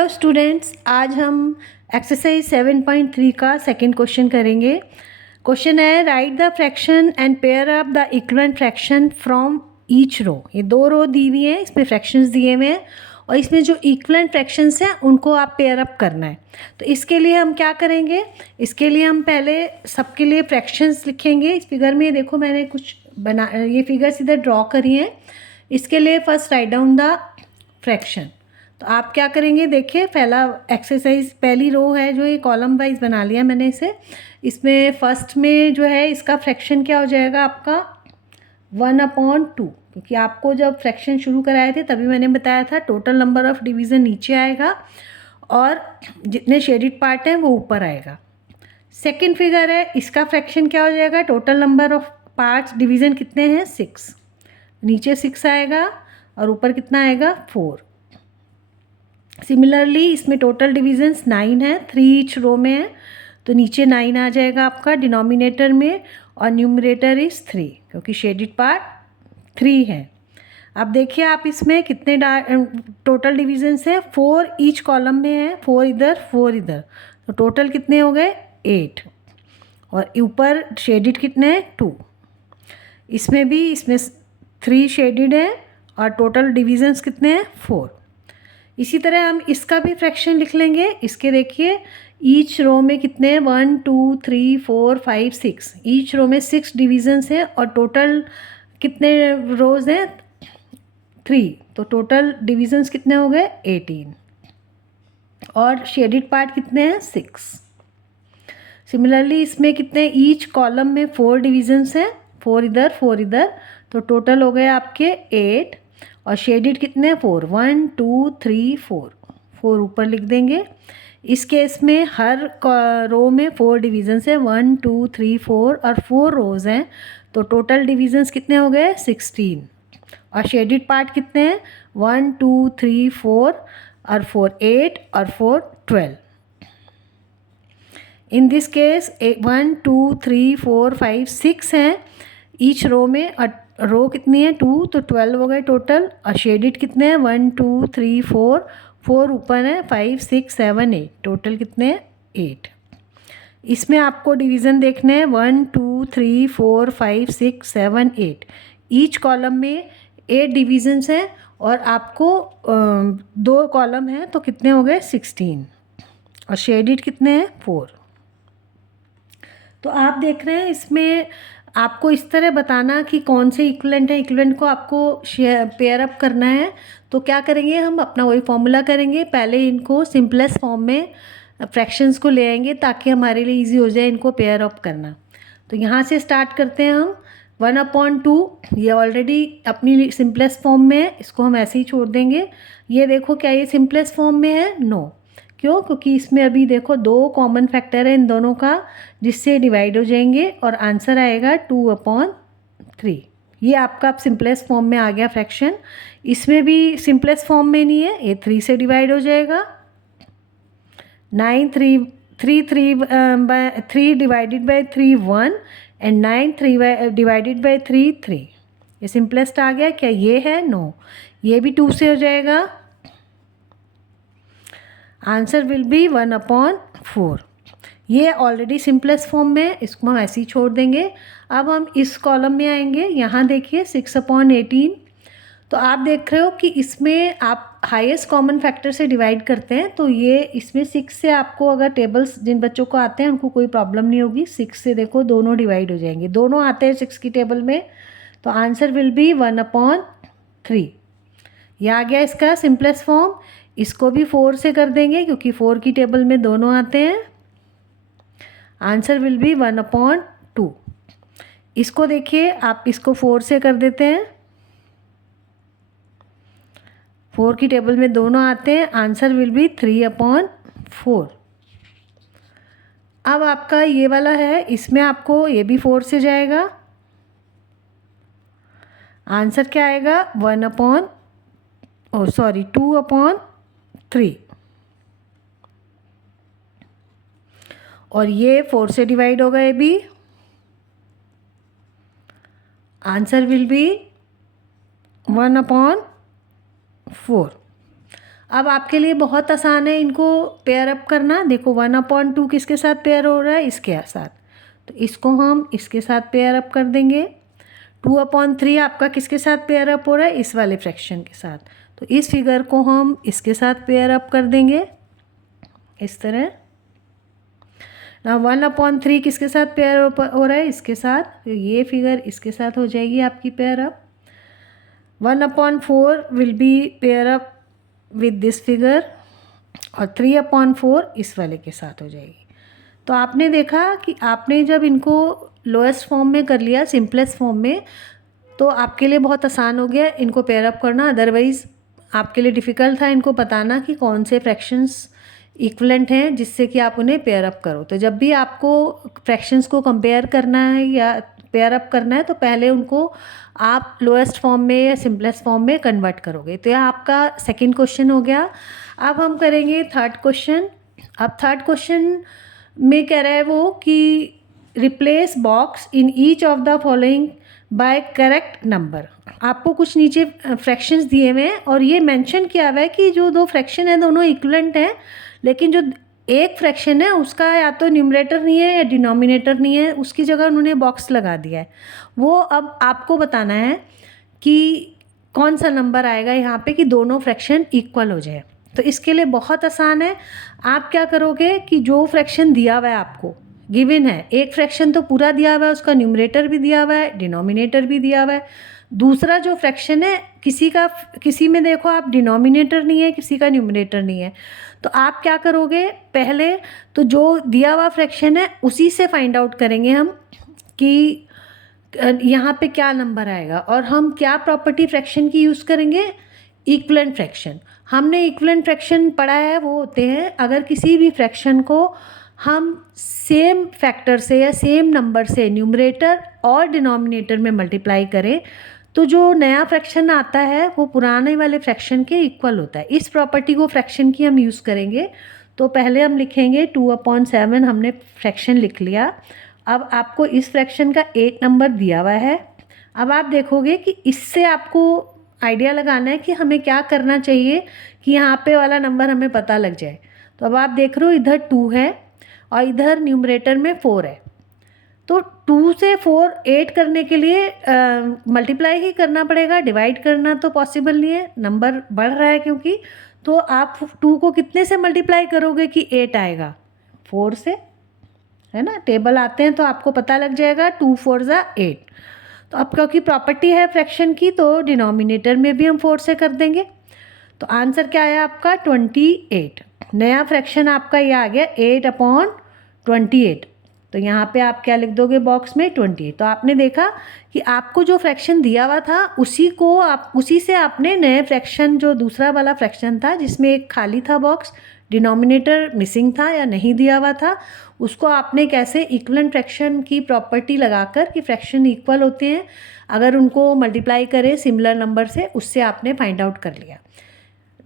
Hello students, आज हम exercise 7.3 का सेकंड क्वेश्चन करेंगे। क्वेश्चन है write the fraction and pair up the equivalent fraction from each row. ये दो रो दी हुई हैं, इसमें फ्रैक्शंस दिए हुए हैं और इसमें जो इक्विवेलेंट फ्रैक्शंस हैं उनको आप पेयर अप करना है। तो इसके लिए हम क्या करेंगे, इसके लिए हम पहले सबके लिए फ्रैक्शंस लिखेंगे। इस फिगर में देखो मैंने कुछ ये फिगर्स इधर ड्रॉ करी हैं। इसके लिए first write down the fraction. तो आप क्या करेंगे, देखिए पहला एक्सरसाइज पहली रो है जो ये कॉलम वाइज बना लिया मैंने इसे। इसमें फर्स्ट में जो है इसका फ्रैक्शन क्या हो जाएगा आपका 1/2, क्योंकि आपको जब फ्रैक्शन शुरू कराए थे तभी मैंने बताया था टोटल नंबर ऑफ डिवीज़न नीचे आएगा और जितने शेडिड पार्ट हैं वो ऊपर आएगा। सेकेंड फिगर है, इसका फ्रैक्शन क्या हो जाएगा, total number of parts division कितने हैं 6, नीचे 6 आएगा और ऊपर कितना आएगा 4। सिमिलरली इसमें टोटल डिविजन्स 9 है, 3 ईच रो में है, तो नीचे 9 आ जाएगा आपका डिनोमिनेटर में और न्यूमरेटर इज़ 3, क्योंकि शेडिड पार्ट 3 है। अब देखिए आप इसमें कितने टोटल डिविजन्स हैं, 4 ईच कॉलम में है, 4 इधर 4 इधर, तो टोटल कितने हो गए 8। और ऊपर शेडिड कितने हैं 2। इसमें 3 शेडिड है और टोटल डिविजन्स कितने हैं 4। इसी तरह हम इसका भी फ्रैक्शन लिख लेंगे। इसके देखिए ईच रो में कितने हैं 1 2 3 4 5 6, ईच रो में 6 डिविजन्स हैं और टोटल कितने रोज हैं 3, तो टोटल डिविजन्स कितने हो गए 18 और शेडिड पार्ट कितने हैं 6। सिमिलरली इसमें कितने ईच कॉलम में 4 डिविजन्स हैं, 4 इधर 4 इधर, तो टोटल हो गए आपके 8 और शेडिड कितने 4, 1 2 3 4 ऊपर लिख देंगे। इस केस में हर रो में 4 डिविजन्स है, 1 2 3 4 और 4 रोज हैं, तो टोटल डिविजन्स कितने हो गए 16 और शेडिड पार्ट कितने हैं 1 2 3 4 और 4 8 और 4 12। इन दिस केस 1 2 3 4 5 6 हैं ईच रो में और रो कितनी है 2, तो 12 हो गए टोटल और शेडिड कितने हैं 1 2 3 4 ऊपर है 5 6 7 8, टोटल कितने हैं 8। इसमें आपको डिवीज़न देखने हैं 1 2 3 4 5 6 7 8, ईच कॉलम में 8 डिविजन्स हैं और आपको 2 कॉलम हैं तो कितने हो गए 16 और शेडिड कितने हैं 4। तो आप देख रहे हैं इसमें आपको इस तरह बताना कि कौन से इक्विवेलेंट है, इक्विवेलेंट को आपको पेयर अप करना है। तो क्या करेंगे, हम अपना वही फॉर्मूला करेंगे, पहले इनको सिंपलेस्ट फॉर्म में फ्रैक्शंस को ले आएंगे ताकि हमारे लिए इजी हो जाए इनको पेयर अप करना। तो यहाँ से स्टार्ट करते हैं हम 1/2, ये ऑलरेडी अपनी सिंपलेस्ट फॉर्म में है, इसको हम ऐसे ही छोड़ देंगे। ये देखो क्या ये सिंपलेस्ट फॉर्म में है, नो, क्यों, क्योंकि इसमें अभी देखो 2 कॉमन फैक्टर है इन दोनों का, जिससे डिवाइड हो जाएंगे और आंसर आएगा 2/3। ये आपका सिंपलेस्ट फॉर्म में आ गया फ्रैक्शन। इसमें भी सिंपलेस्ट फॉर्म में नहीं है, ये 3 से डिवाइड हो जाएगा, 9 3 divided by 3 1 and 9 3 divided by 3 3। ये सिंपलेस्ट आ गया, क्या ये है, नो, ये भी 2 से हो जाएगा, आंसर विल बी 1/4। ये ऑलरेडी सिंपलेस्ट फॉर्म में, इसको हम ऐसे ही छोड़ देंगे। अब हम इस कॉलम में आएंगे, यहाँ देखिए 6/18। तो आप देख रहे हो कि इसमें आप हाईएस्ट कॉमन फैक्टर से डिवाइड करते हैं, तो ये इसमें 6 से आपको अगर टेबल्स जिन बच्चों को आते हैं उनको कोई प्रॉब्लम नहीं होगी, 6 से देखो दोनों डिवाइड हो जाएंगे, दोनों आते हैं 6 की टेबल में, तो आंसर विल बी 1/3। यह आ गया इसका सिंपलेस्ट फॉर्म। इसको भी 4 से कर देंगे क्योंकि 4 की टेबल में दोनों आते हैं, आंसर विल बी 1/2। इसको देखिए आप इसको 4 से कर देते हैं, 4 की टेबल में दोनों आते हैं, आंसर विल बी 3/4। अब आपका ये वाला है, इसमें आपको ये भी 4 से जाएगा, आंसर क्या आएगा 2/3 और ये 4 से डिवाइड होगा, ये भी आंसर विल बी 1/4। अब आपके लिए बहुत आसान है इनको पेयर अप करना। देखो 1/2 किसके साथ पेयर हो रहा है, इसके साथ, तो इसको हम इसके साथ पेयर अप कर देंगे। 2/3 आपका किसके साथ पेयर अप हो रहा है, इस वाले फ्रैक्शन के साथ, तो इस फिगर को हम इसके साथ पेयर अप कर देंगे इस तरह। ना 1/3 किसके साथ पेयर हो रहा है, इसके साथ, तो ये फिगर इसके साथ हो जाएगी आपकी pair up. 1/4 will be pair up with this figure और 3/4 इस वाले के साथ हो जाएगी। तो आपने देखा कि आपने जब इनको लोएस्ट फॉर्म में कर लिया, सिंपलेस्ट फॉर्म में, तो आपके लिए बहुत आसान हो गया इनको पेयर अप करना। अदरवाइज़ आपके लिए डिफ़िकल्ट था इनको बताना कि कौन से फ्रैक्शंस इक्वलेंट हैं जिससे कि आप उन्हें पेयर अप करो। तो जब भी आपको फ्रैक्शंस को कंपेयर करना है या पेयर अप करना है तो पहले उनको आप लोएस्ट फॉर्म में या सिंपलेस्ट फॉर्म में कन्वर्ट करोगे। तो यह आपका सेकंड क्वेश्चन हो गया। अब हम करेंगे थर्ड क्वेश्चन। अब थर्ड क्वेश्चन में कह रहा है वो कि replace box in each of the following bye correct number. आपको कुछ नीचे फ्रैक्शंस दिए हुए हैं और ये मेंशन किया हुआ है कि जो दो फ्रैक्शन है दोनों इक्विवेलेंट हैं, लेकिन जो एक फ्रैक्शन है उसका या तो न्यूमरेटर नहीं है या डिनोमिनेटर नहीं है, उसकी जगह उन्होंने बॉक्स लगा दिया है। वो अब आपको बताना है कि कौन सा नंबर आएगा यहाँ पे कि दोनों फ्रैक्शन इक्वल हो जाए। तो इसके लिए बहुत आसान है। आप क्या करोगे कि जो फ्रैक्शन दिया हुआ है आपको गिवन है, एक फ्रैक्शन तो पूरा दिया हुआ है, उसका न्यूमरेटर भी दिया हुआ है, डिनोमिनेटर भी दिया हुआ है। दूसरा जो फ्रैक्शन है किसी में देखो आप डिनोमिनेटर नहीं है, किसी का न्यूमरेटर नहीं है, तो आप क्या करोगे, पहले तो जो दिया हुआ फ्रैक्शन है उसी से फाइंड आउट करेंगे हम कि यहाँ पे क्या नंबर आएगा। और हम क्या प्रॉपर्टी फ्रैक्शन की यूज़ करेंगे, इक्विवेलेंट फ्रैक्शन। हमने इक्विवेलेंट फ्रैक्शन पढ़ा है, वो होते हैं अगर किसी भी फ्रैक्शन को हम सेम फैक्टर से या सेम नंबर से न्यूमरेटर और डिनोमिनेटर में मल्टीप्लाई करें तो जो नया फ्रैक्शन आता है वो पुराने वाले फ्रैक्शन के इक्वल होता है। इस प्रॉपर्टी को फ्रैक्शन की हम यूज़ करेंगे। तो पहले हम लिखेंगे 2/7, हमने फ्रैक्शन लिख लिया। अब आपको इस फ्रैक्शन का 8 नंबर दिया हुआ है। अब आप देखोगे कि इससे आपको आइडिया लगाना है कि हमें क्या करना चाहिए कि यहाँ पे वाला नंबर हमें पता लग जाए। तो अब आप देख रहे हो इधर 2 है और इधर न्यूमरेटर में 4 है, तो 2 से 4 8 करने के लिए मल्टीप्लाई ही करना पड़ेगा, डिवाइड करना तो पॉसिबल नहीं है, नंबर बढ़ रहा है क्योंकि। तो आप 2 को कितने से मल्टीप्लाई करोगे कि 8 आएगा, 4 से, है ना। टेबल आते हैं तो आपको पता लग जाएगा, 2 4 ज़ा 8। तो अब क्योंकि प्रॉपर्टी है फ्रैक्शन की तो डिनोमिनेटर में भी हम 4 से कर देंगे। तो आंसर क्या आया आपका 28। नया फ्रैक्शन आपका ये आ गया 8/28। तो यहाँ पे आप क्या लिख दोगे बॉक्स में 28। तो आपने देखा कि आपको जो फ्रैक्शन दिया हुआ था उसी से आपने नए फ्रैक्शन, जो दूसरा वाला फ्रैक्शन था जिसमें एक खाली था बॉक्स, डिनोमिनेटर मिसिंग था या नहीं दिया हुआ था, उसको आपने कैसे इक्विवेलेंट फ्रैक्शन की प्रॉपर्टी लगाकर कि फ्रैक्शन इक्वल होते हैं अगर उनको मल्टीप्लाई करें सिमिलर नंबर से, उससे आपने फाइंड आउट कर लिया।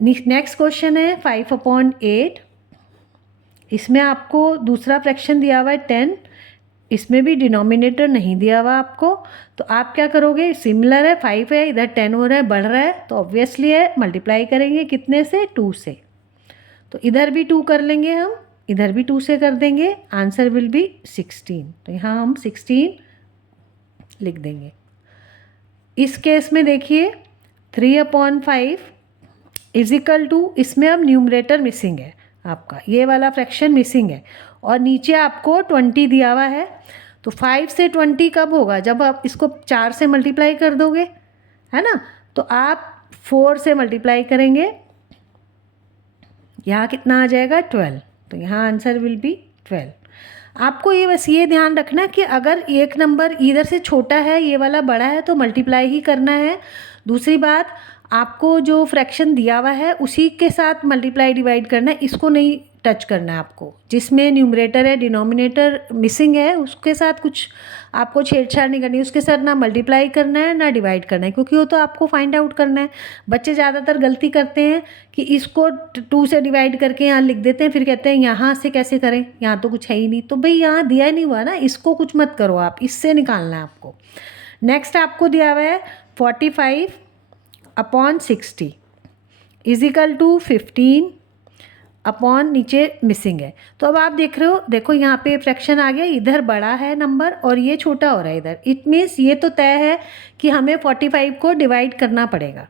नेक्स्ट क्वेश्चन है 5/8। इसमें आपको दूसरा फ्रैक्शन दिया हुआ है 10, इसमें भी डिनोमिनेटर नहीं दिया हुआ आपको। तो आप क्या करोगे, सिमिलर है, 5 है, इधर 10 हो रहा है, बढ़ रहा है, तो ऑब्वियसली है मल्टीप्लाई करेंगे कितने से, 2 से। तो इधर भी 2 कर लेंगे हम, इधर भी 2 से कर देंगे, आंसर विल बी 16। तो यहाँ हम 16 लिख देंगे। इस केस में देखिए 3/5 इजिकल टू, इसमें अब न्यूमरेटर मिसिंग है आपका, ये वाला फ्रैक्शन मिसिंग है और नीचे आपको 20 दिया हुआ है। तो 5 से 20 कब होगा, जब आप इसको 4 से मल्टीप्लाई कर दोगे, है ना। तो आप 4 से मल्टीप्लाई करेंगे, यहाँ कितना आ जाएगा 12। तो यहाँ आंसर विल बी 12। आपको ये बस ये ध्यान रखना कि अगर एक नंबर इधर से छोटा है, ये वाला बड़ा है, तो मल्टीप्लाई ही करना है। दूसरी बात, आपको जो फ्रैक्शन दिया हुआ है उसी के साथ मल्टीप्लाई डिवाइड करना है, इसको नहीं टच करना है आपको। जिसमें न्यूमरेटर है, डिनोमिनेटर मिसिंग है, उसके साथ कुछ आपको छेड़छाड़ नहीं करनी, उसके साथ ना मल्टीप्लाई करना है ना डिवाइड करना है, क्योंकि वो तो आपको फाइंड आउट करना है। बच्चे ज़्यादातर गलती करते हैं कि इसको 2 से डिवाइड करके यहाँ लिख देते हैं, फिर कहते हैं यहाँ से कैसे करें, यहाँ तो कुछ है ही नहीं। तो भाई यहाँ दिया नहीं हुआ ना, इसको कुछ मत करो आप, इससे निकालना है आपको। नेक्स्ट आपको दिया हुआ है 45/60। इज इक्वल टू 15 अपॉन नीचे मिसिंग है। तो अब आप देख रहे हो, देखो यहाँ पे फ्रैक्शन आ गया, इधर बड़ा है नंबर और ये छोटा हो रहा है इधर। इट मीन्स ये तो तय है कि हमें 45 को डिवाइड करना पड़ेगा।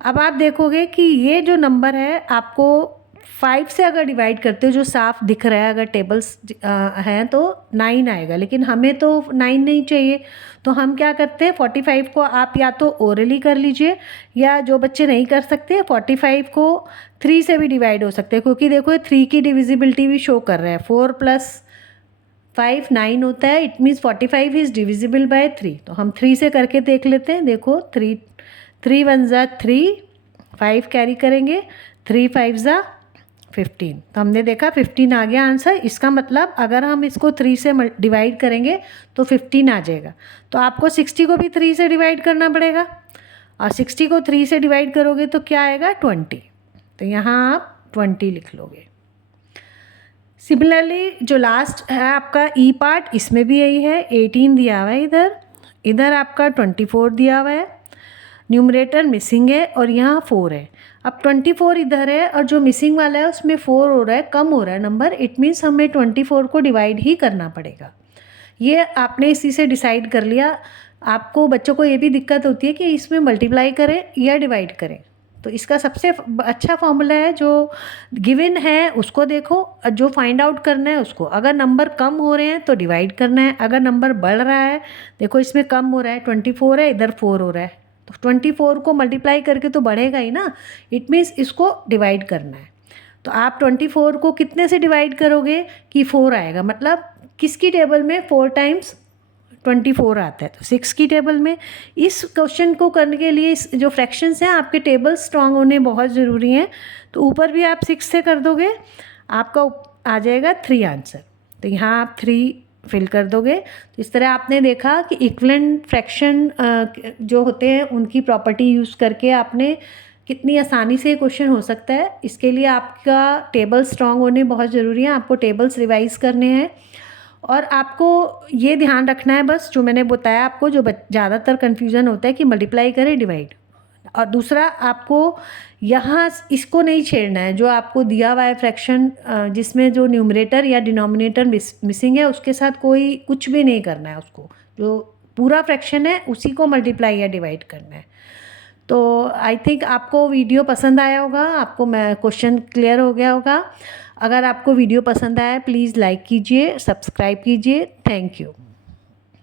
अब आप देखोगे कि ये जो नंबर है आपको 5 से अगर डिवाइड करते हो, जो साफ दिख रहा है, अगर टेबल्स हैं तो 9 आएगा, लेकिन हमें तो 9 नहीं चाहिए। तो हम क्या करते हैं, 45 को आप या तो ओरली कर लीजिए, या जो बच्चे नहीं कर सकते 45 को 3 से भी डिवाइड हो सकते हैं, क्योंकि देखो 3 की डिविजिबिलिटी भी शो कर रहा है। 4 + 5 9 होता है। It means 45 is divisible by 3। तो हम 3 से करके देख लेते हैं। देखो 3 1 ज़ा 3, 5 कैरी करेंगे, 3 5 ज़ा 15। तो हमने देखा 15 आ गया आंसर। इसका मतलब अगर हम इसको 3 से डिवाइड करेंगे तो 15 आ जाएगा। तो आपको 60 को भी 3 से डिवाइड करना पड़ेगा, और 60 को 3 से डिवाइड करोगे तो क्या आएगा, 20। तो यहाँ आप 20 लिख लोगे। सिमिलरली जो लास्ट है आपका ई पार्ट, इसमें भी यही है। 18 दिया हुआ है इधर, इधर आपका 24 दिया हुआ है, न्यूमरेटर मिसिंग है और यहाँ 4 है। अब 24 इधर है और जो मिसिंग वाला है उसमें 4 हो रहा है, कम हो रहा है नंबर। इट मीन्स हमें 24 को डिवाइड ही करना पड़ेगा। ये आपने इसी से डिसाइड कर लिया। आपको बच्चों को ये भी दिक्कत होती है कि इसमें मल्टीप्लाई करें या डिवाइड करें। तो इसका सबसे अच्छा फॉर्मूला है, जो गिवन है उसको देखो, जो फाइंड आउट करना है उसको। अगर नंबर कम हो रहे हैं तो डिवाइड करना है, अगर नंबर बढ़ रहा है, देखो इसमें कम हो रहा है, 24 है, इधर 4 हो रहा है, तो 24 को मल्टीप्लाई करके तो बढ़ेगा ही ना। इट मीन्स इसको डिवाइड करना है। तो आप 24 को कितने से डिवाइड करोगे कि 4 आएगा। मतलब किसकी टेबल में 4 टाइम्स 24 आता है, तो 6 की टेबल में। इस क्वेश्चन को करने के लिए जो फ्रैक्शंस हैं आपके टेबल स्ट्रांग होने बहुत ज़रूरी हैं। तो ऊपर भी आप 6 से कर दोगे, आपका आ जाएगा 3 आंसर। तो यहाँ आप 3 फिल कर दोगे। तो इस तरह आपने देखा कि इक्विवेलेंट फ्रैक्शन जो होते हैं उनकी प्रॉपर्टी यूज़ करके आपने कितनी आसानी से क्वेश्चन हो सकता है। इसके लिए आपका टेबल स्ट्रांग होने बहुत ज़रूरी है। आपको टेबल्स रिवाइज करने हैं और आपको ये ध्यान रखना है बस, जो मैंने बताया आपको, जो ज़्यादातर कन्फ्यूज़न होता है कि मल्टीप्लाई करें डिवाइड। और दूसरा, आपको यहाँ इसको नहीं छेड़ना है, जो आपको दिया हुआ है फ्रैक्शन जिसमें जो न्यूमरेटर या डिनोमिनेटर मिसिंग है, उसके साथ कोई कुछ भी नहीं करना है। उसको जो पूरा फ्रैक्शन है उसी को मल्टीप्लाई या डिवाइड करना है। तो आई थिंक आपको वीडियो पसंद आया होगा, आपको मैं क्वेश्चन क्लियर हो गया होगा। अगर आपको वीडियो पसंद आया प्लीज़ लाइक कीजिए, सब्सक्राइब कीजिए। Thank you.